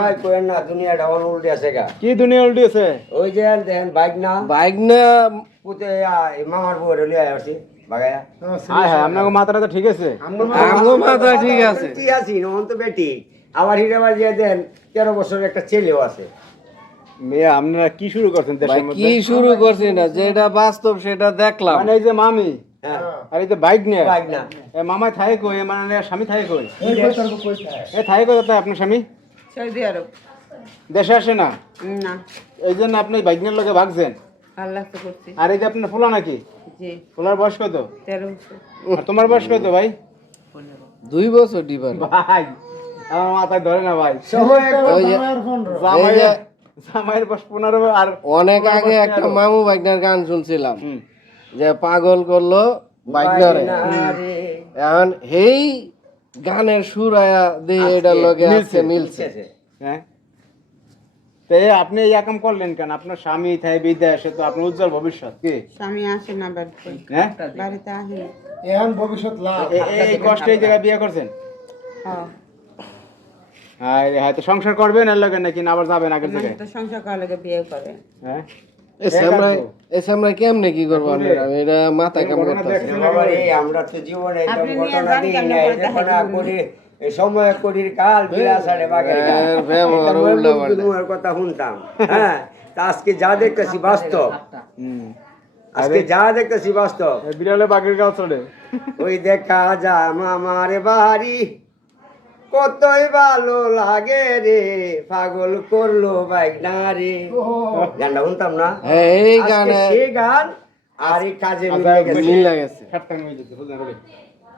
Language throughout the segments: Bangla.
ভাই কোয়েন না দুনিয়া ডাউন উল্টে আছে গা কি দুনিয়া উল্টি আছে? ওই যে দেখেন বাইক না পুতে মামার বউ লিয়ে আসি বাগায়া হ্যাঁ হ্যাঁ, আপনার মাথাটা তো ঠিক আছে। আমগো মাথা ঠিক আছে। ঠিক আছে নন তো বেটি আবার হিরাবাদ দিয়ে দেন 13 বছরের একটা ছেলেও আছে মেয়ে আপনারা কি শুরু করছেন ভাই দেশের কি মধ্যে? শুরু করছি না, যেটা বাস্তব সেটা দেখলাম। মানে এই যে মামি হ্যাঁ আর এই যে বাইক নিয়ে বাইক না এ মামাই থাকে কই, মানে স্বামী থাকে কই? এ থাকে কোথায় আপনার স্বামী? সৌদি আরব। দেশে আসে না, না, এই জন্য আপনি বাইক নিয়ে লোকে ভাগছেন। আল্লাহ তো করছি। আর এই যে আপনার ফুলা নাকি, জি, ফুলার বয়স কত? 13 বছর। আর তোমার বয়স কত ভাই? 2 বছর ডিবার। ভাই আমার মাথায় ধরে না ভাই। ওই যে জামাইয়ের জামাইয়ের বয়স 15 আর অনেক আগে একটা মামু বাইকনার গান শুনছিলাম, হুম। যে পাগল করলো বাইকনারে। এখন এই গানের সুর আয়া দিয়ে এটার লগে আছে মিলছে। হ্যাঁ, তো আপনি এই কাম করলেন কেন? আপনার স্বামী থাকে বিদেশে, তো আপনার উজ্জ্বল ভবিষ্যৎ কি? স্বামী আসে না বাড়িতে, হ্যাঁ, বাড়িতে আসে না। এই কষ্টে এই জায়গায় বিয়ে করছেন? হ্যাঁ, আরে হয়তো সংসার করবেন এর লগে নাকি না আবার যাবেন আগের মানুষ জায়গায়? তো সংসার করার লাগে বিয়ে করে। হ্যাঁ, আমরা কেমনে কি করবো? আমি এটা মাথায় কাম করতেছি। আমরা তো জীবনে আপনি নিয়ে ঘটনা যান দিই কেন না করে এই দেখো না দেখাই করি এই সময় করির কাল বিলাসারে বাগের ব্যবহার উল্টা কথা শুনতাম। হ্যাঁ, তা আজকে যা দেখতেছি বাস্তব, হুম। আজকে যা দেখতেছি বাস্তব। এই বিড়ালে বাঘের গাল চড়ে। ওই দেখা যা মামার বাড়ি কতই ভালো লাগে রে, পাগল করলো বাইক না রে। গানটা শুনতাম না, এই আজকে গানে সেই গান আর এই কাজে মিলে গেছে। মিল লাগেছে। খাটকান হয়ে যেতে বুঝলেন করে।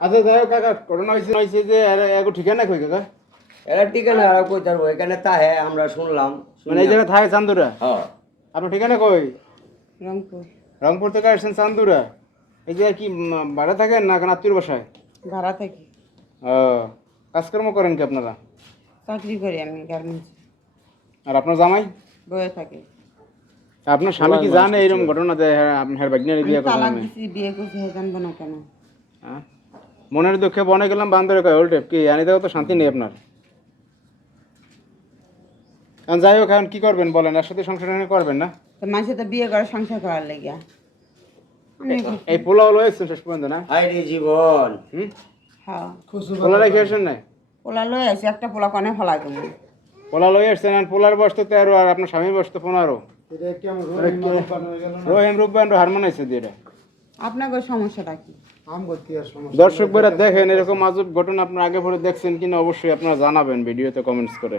আচ্ছা যাই হোক কাকা, ঘটনা হয়েছে যে এগো ঠিকানা কই কাকা? এরা ঠিকানা আর কই তারবো, এখানে তাহে আমরা শুনলাম। মানে এই জায়গায় থাকে চান্দুরা? হ্যাঁ, আপনার ঠিকানা কই? রংপুর রংপুর থেকে আসছেন চান্দুরা? এই যে কি ভাড়া থাকেন না কেন আত্মীয় বাসায়? ভাড়া থাকি, ও, কাজকর্ম করেন কি আপনারা? চাকরি করি আমি গার্মেন্টস, আর আপনার জামাই? বয়ে থাকি। আপনার স্বামী কি জানে এরকম ঘটনা যে আপনার বাগনিয়ারে বিয়ে করছেন? তালাক দিছি, বিয়ে করছি, জানবো না কেন? হ্যাঁ? মনের দুঃখে বনে গেলাম বান্দরে কয় ওল্টে কি আনি দেওয়া তো শান্তি নেই আপনার। এখন যাই হোক, এখন কি করবেন বলেন? এর সাথে সংসার করবেন না? তো মানুষে তো বিয়ে করে সংসার করার লেগে। এই পোলাও লয়েছেন শেষ পর্যন্ত না? হায় রে জীবন। হুম, হ্যাঁ, পোলা রেখে আসেন নাই? পোলা লই আসি, একটা পোলা কনে ফলা দেবো। পোলা লয়ে আসছেন, আর পোলার বয়স তো 13 আর আপনার স্বামীর বয়স তো 15। রহিম রূপবান হারমোনাইছে দিয়ে এটা। আপনার সমস্যাটা কি? দর্শক ভাইরা দেখেন এরকম আজব ঘটনা আপনার আগে পরে দেখছেন কিনা অবশ্যই আপনারা জানাবেন ভিডিওতে কমেন্টস করে।